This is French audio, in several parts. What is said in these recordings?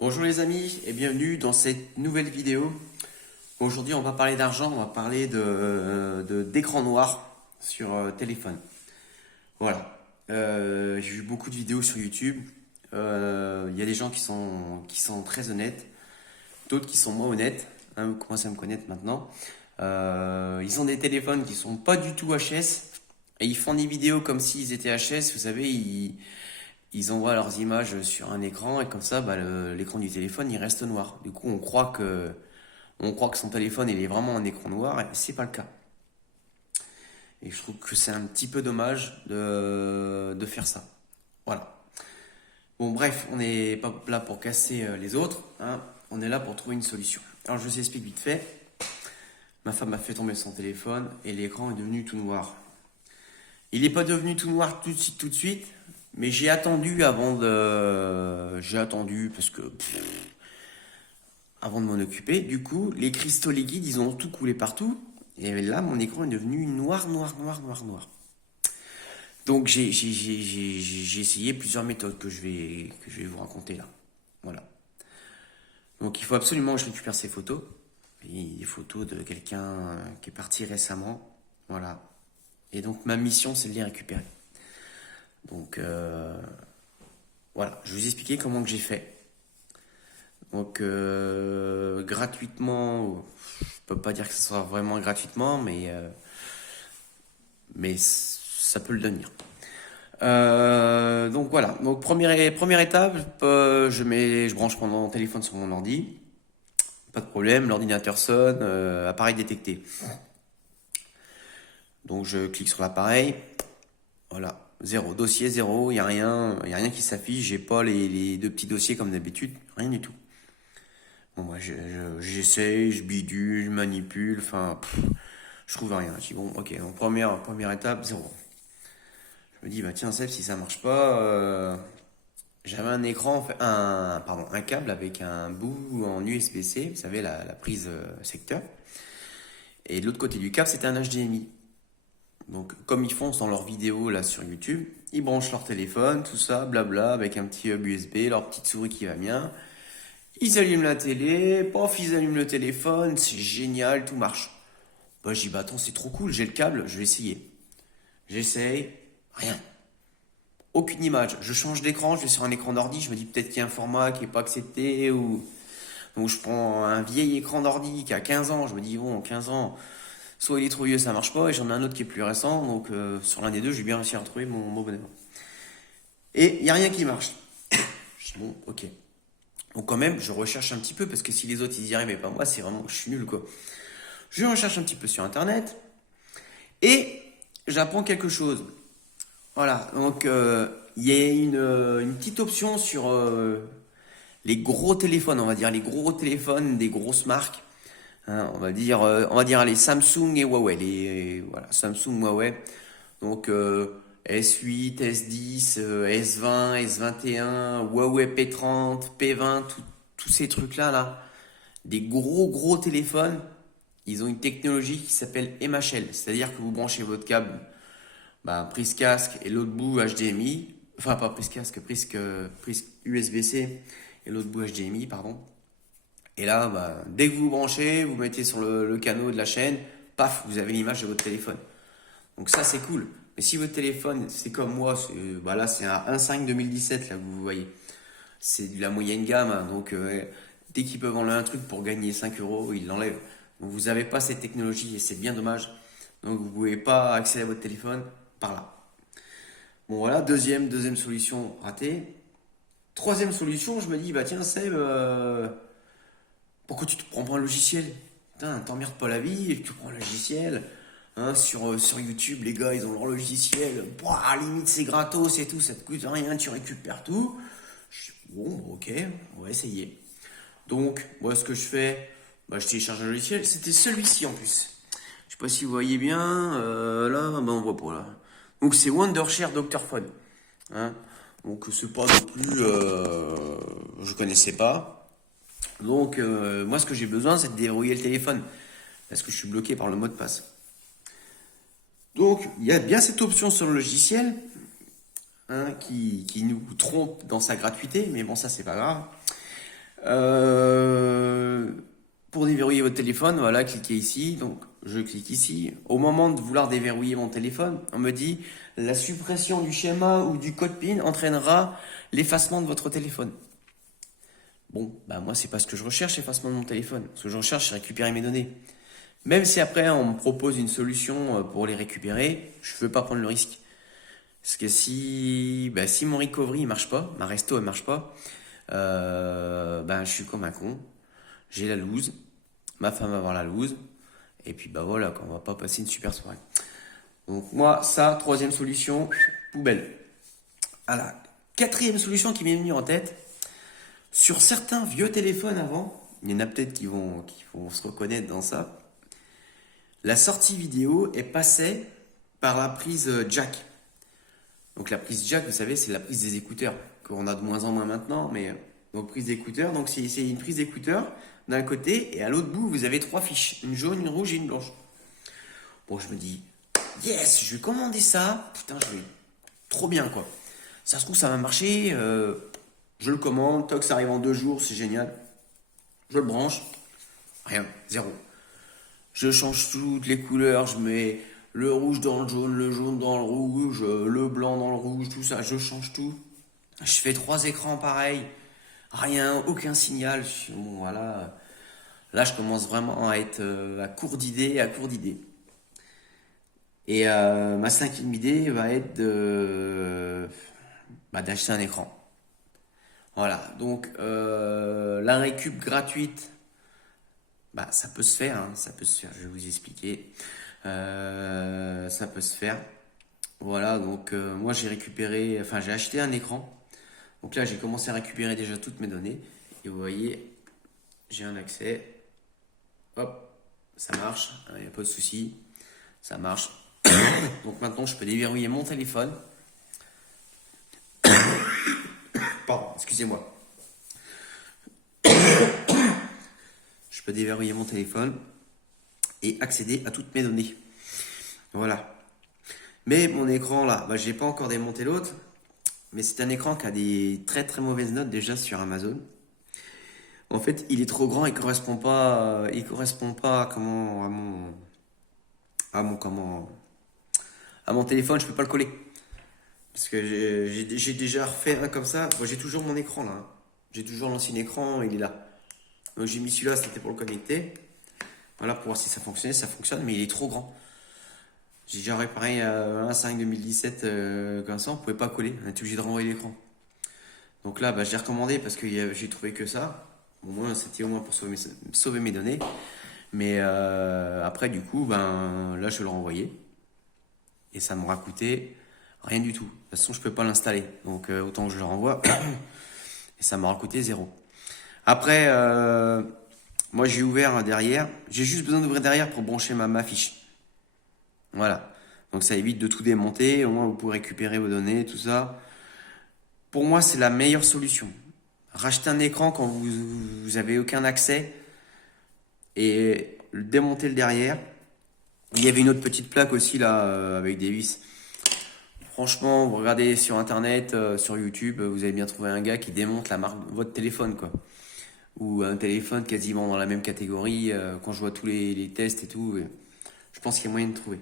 Bonjour les amis et bienvenue dans cette nouvelle vidéo. Aujourd'hui on va parler d'argent, on va parler d'écran noir sur téléphone. Voilà. J'ai vu beaucoup de vidéos sur YouTube. Il y a des gens qui sont très honnêtes, d'autres qui sont moins honnêtes. Hein, vous commencez à me connaître maintenant. Ils ont des téléphones qui sont pas du tout HS et ils font des vidéos comme s'ils étaient HS. Vous savez, ils envoient leurs images sur un écran et comme ça, l'écran du téléphone il reste noir. Du coup, on croit que son téléphone il est vraiment un écran noir et c'est pas le cas. Et je trouve que c'est un petit peu dommage de faire ça. Voilà. Bon, bref, on n'est pas là pour casser les autres, hein. On est là pour trouver une solution. Alors, je vous explique vite fait. Ma femme a fait tomber son téléphone et l'écran est devenu tout noir. Il n'est pas devenu tout noir tout de suite, mais j'ai attendu parce que avant de m'en occuper. Du coup, les cristaux liquides, ils ont tout coulé partout. Et là, mon écran est devenu noir, noir, noir, noir, noir. Donc, j'ai essayé plusieurs méthodes que je vais vous raconter là. Voilà. Donc, il faut absolument que je récupère ces photos. Et des photos de quelqu'un qui est parti récemment. Voilà. Et donc, ma mission, c'est de les récupérer. Donc, voilà. Je vais vous expliquer comment que j'ai fait. Donc, gratuitement, je peux pas dire que ce soit vraiment gratuitement, mais ça peut le devenir. Donc voilà. Donc première étape, je branche mon téléphone sur mon ordi. Pas de problème, l'ordinateur sonne, appareil détecté. Donc je clique sur l'appareil. Voilà. Zéro. Dossier, zéro. Il n'y a rien qui s'affiche. J'ai pas les deux petits dossiers comme d'habitude. Rien du tout. Bon, moi, j'essaye, je bidule, je manipule, enfin, je trouve rien. Je dis, bon, ok, donc première étape, zéro. Je me dis, bah tiens, Seb, si ça marche pas, j'avais un écran, un câble avec un bout en USB-C, vous savez, la prise secteur. Et de l'autre côté du câble, c'était un HDMI. Donc, comme ils font dans leurs vidéos là sur YouTube, ils branchent leur téléphone, tout ça, blabla, avec un petit hub USB, leur petite souris qui va bien. Ils allument la télé, pof, ils allument le téléphone, c'est génial, tout marche. Bah, je dis, bah attends, c'est trop cool, j'ai le câble, je vais essayer. J'essaye, rien. Aucune image. Je change d'écran, je vais sur un écran d'ordi, je me dis peut-être qu'il y a un format qui n'est pas accepté ou. Donc je prends un vieil écran d'ordi qui a 15 ans, je me dis, bon, 15 ans, soit il est trop vieux, ça marche pas, et j'en ai un autre qui est plus récent, donc sur l'un des deux, je vais bien réussir à retrouver mon bonheur. Et il n'y a rien qui marche. Je dis, bon, ok. Donc quand même, je recherche un petit peu, parce que si les autres ils y arrivent et pas moi, c'est vraiment, je suis nul quoi. Je recherche un petit peu sur internet et j'apprends quelque chose. Voilà, donc il y a une petite option sur les gros téléphones, on va dire les gros téléphones des grosses marques. Hein, on va dire les Samsung et Huawei, voilà, Samsung, Huawei. Donc S8, S10, S20, S21, Huawei P30, P20, tous ces trucs-là, là, des gros téléphones, ils ont une technologie qui s'appelle MHL. C'est-à-dire que vous branchez votre câble, prise casque et l'autre bout HDMI. Enfin, pas prise casque, prise USB-C et l'autre bout HDMI, pardon. Et là, dès que vous branchez, vous mettez sur le canot de la chaîne, paf, vous avez l'image de votre téléphone. Donc ça, c'est cool. Mais si votre téléphone, c'est comme moi, là, c'est un 1.5 2017, là, que vous voyez. C'est de la moyenne gamme, hein, donc dès qu'ils peuvent enlever un truc pour gagner 5 euros, ils l'enlèvent. Donc vous n'avez pas cette technologie et c'est bien dommage. Donc vous ne pouvez pas accéder à votre téléphone par là. Bon voilà, deuxième solution ratée. Troisième solution, je me dis, bah tiens Seb, pourquoi tu te prends pas un logiciel? Putain, t'emmerdes pas la vie et tu prends un logiciel. Hein, sur YouTube, les gars, ils ont leur logiciel. Pouah, limite, c'est gratos et tout, ça te coûte rien, tu récupères tout. Je dis, bon, ok, on va essayer. Donc, moi, ce que je fais, je télécharge un logiciel. C'était celui-ci en plus. Je sais pas si vous voyez bien. Là, on voit pas là. Donc, c'est Wondershare Dr. Phone. Hein, donc, c'est pas non plus. Je connaissais pas. Donc, moi, ce que j'ai besoin, c'est de déverrouiller le téléphone. Parce que je suis bloqué par le mot de passe. Donc, il y a bien cette option sur le logiciel, hein, qui nous trompe dans sa gratuité, mais bon, ça, c'est pas grave. Euh, pour déverrouiller votre téléphone, voilà, cliquez ici. Donc, je clique ici. Au moment de vouloir déverrouiller mon téléphone, on me dit la suppression du schéma ou du code PIN entraînera l'effacement de votre téléphone. Bon, bah moi, c'est pas ce que je recherche, l'effacement de mon téléphone. Ce que je recherche, c'est récupérer mes données. Même si après, on me propose une solution pour les récupérer, je veux pas prendre le risque. Parce que si mon recovery il marche pas, ma resto elle marche pas, ben je suis comme un con. J'ai la loose, ma femme va avoir la loose, et puis bah voilà, on va pas passer une super soirée. Donc moi, ça, troisième solution, poubelle. Voilà. Quatrième solution qui m'est venue en tête, sur certains vieux téléphones avant, il y en a peut-être qui vont se reconnaître dans ça, la sortie vidéo est passée par la prise jack. Donc la prise jack, vous savez, c'est la prise des écouteurs, qu'on a de moins en moins maintenant, mais donc prise d'écouteurs, donc c'est une prise d'écouteurs d'un côté, et à l'autre bout, vous avez trois fiches, une jaune, une rouge et une blanche. Bon, je me dis, yes, je vais commander ça, putain, je vais trop bien quoi. Ça se trouve, ça va marcher, je le commande, toc, ça arrive en 2 jours, c'est génial. Je le branche, rien, zéro. Je change toutes les couleurs, je mets le rouge dans le jaune dans le rouge, le blanc dans le rouge, tout ça, je change tout. Je fais 3 écrans pareils, rien, aucun signal. Bon, voilà. Là, je commence vraiment à être à court d'idées, à court d'idées. Et ma cinquième idée va être d'acheter un écran. Voilà, donc la récup gratuite, bah, ça peut se faire, hein, ça peut se faire, je vais vous expliquer. Ça peut se faire. Voilà, donc moi j'ai acheté un écran. Donc là, j'ai commencé à récupérer déjà toutes mes données. Et vous voyez, j'ai un accès. Hop, ça marche, il n'y a pas de souci. Ça marche. Donc maintenant, je peux déverrouiller mon téléphone. Pardon, excusez-moi. Je peux déverrouiller mon téléphone et accéder à toutes mes données. Voilà. Mais mon écran là, bah, j'ai pas encore démonté l'autre. Mais c'est un écran qui a des très très mauvaises notes déjà sur Amazon. En fait, il est trop grand, il correspond pas à mon téléphone. Je peux pas le coller parce que j'ai déjà refait un comme ça. Moi, j'ai toujours mon écran là, hein. J'ai toujours l'ancien écran, il est là. Donc j'ai mis celui-là, c'était pour le connecter. Voilà, pour voir si ça fonctionnait, ça fonctionne, mais il est trop grand. J'ai déjà réparé un 5 2017 comme ça, on pouvait pas coller, on était obligé de renvoyer l'écran. Donc là, bah, je l'ai recommandé parce que j'ai trouvé que ça. Au moins, c'était au moins pour sauver mes données. Mais après, du coup, ben, là, je l'ai renvoyé. Et ça m'aura coûté rien du tout. De toute façon, je peux pas l'installer. Donc, autant que je le renvoie. Et ça m'aura coûté zéro. Après, moi, j'ai ouvert derrière. J'ai juste besoin d'ouvrir derrière pour brancher ma fiche. Voilà. Donc, ça évite de tout démonter. Au moins, vous pouvez récupérer vos données, tout ça. Pour moi, c'est la meilleure solution. Racheter un écran quand vous avez aucun accès et démonter le derrière. Il y avait une autre petite plaque aussi là avec des vis. Franchement, vous regardez sur internet, sur YouTube, vous avez bien trouvé un gars qui démonte la marque, votre téléphone quoi. Ou un téléphone quasiment dans la même catégorie. Quand je vois tous les tests et tout, je pense qu'il y a moyen de trouver.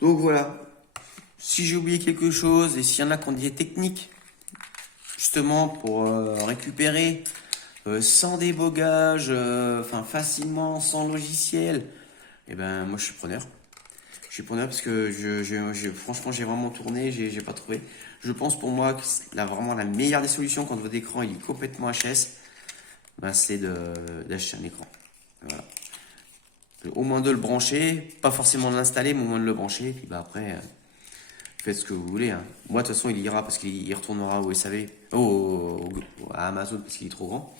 Donc voilà. Si j'ai oublié quelque chose et s'il y en a qui ont des techniques justement pour récupérer sans débogage, enfin facilement, sans logiciel, et ben moi je suis preneur. Je suis preneur parce que franchement j'ai vraiment tourné, j'ai pas trouvé. Je pense pour moi que vraiment la meilleure des solutions quand votre écran il est complètement HS, ben, c'est d'acheter un écran. Voilà. Au moins de le brancher, pas forcément de l'installer, mais au moins de le brancher, et puis bah après faites ce que vous voulez, hein. Moi, de toute façon, il ira parce qu'il retournera au SAV, à Amazon parce qu'il est trop grand.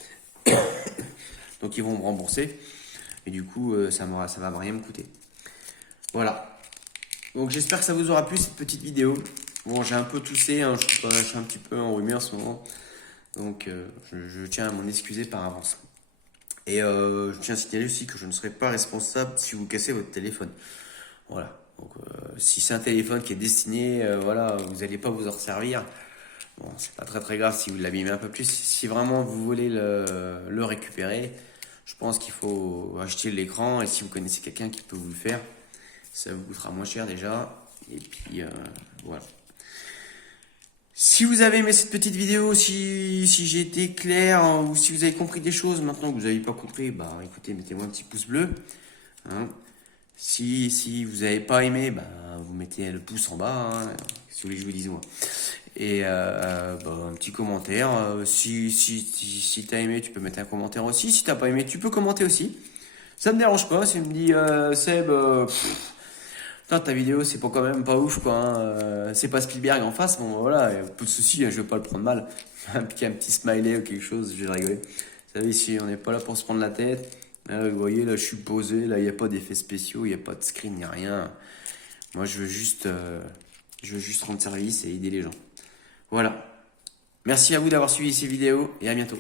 Donc, ils vont me rembourser. Et du coup, ça va rien me coûter. Voilà. Donc, j'espère que ça vous aura plu cette petite vidéo. Bon, j'ai un peu toussé, hein, je suis un petit peu enrhumé en ce moment. Donc, je tiens à m'en excuser par avance. Et je tiens à signaler aussi que je ne serai pas responsable si vous cassez votre téléphone. Voilà. Donc, si c'est un téléphone qui est destiné, voilà, vous n'allez pas vous en servir. Bon, c'est pas très grave si vous l'abîmez un peu plus. Si vraiment vous voulez le récupérer, je pense qu'il faut acheter l'écran. Et si vous connaissez quelqu'un qui peut vous le faire, ça vous coûtera moins cher déjà. Et puis voilà. Si vous avez aimé cette petite vidéo, si j'ai été clair, hein, ou si vous avez compris des choses maintenant que vous n'avez pas compris, bah écoutez, mettez-moi un petit pouce bleu. Hein. Si vous n'avez pas aimé, bah, vous mettez le pouce en bas, hein, si vous voulez que je vous dise moi. Et bah, un petit commentaire. Si tu as aimé, tu peux mettre un commentaire aussi. Si t'as pas aimé, tu peux commenter aussi. Ça me dérange pas. Si tu me dis Seb, putain, ta vidéo c'est pas quand même pas ouf quoi. Hein, c'est pas Spielberg en face. Bon voilà, y a pas de souci. Hein, je vais pas le prendre mal. Un petit smiley ou quelque chose, je vais rigoler. Vous savez, si on n'est pas là pour se prendre la tête. Vous voyez, là, je suis posé. Là, il n'y a pas d'effets spéciaux, il n'y a pas de screen, il n'y a rien. Moi, je veux juste rendre service et aider les gens. Voilà. Merci à vous d'avoir suivi ces vidéos et à bientôt.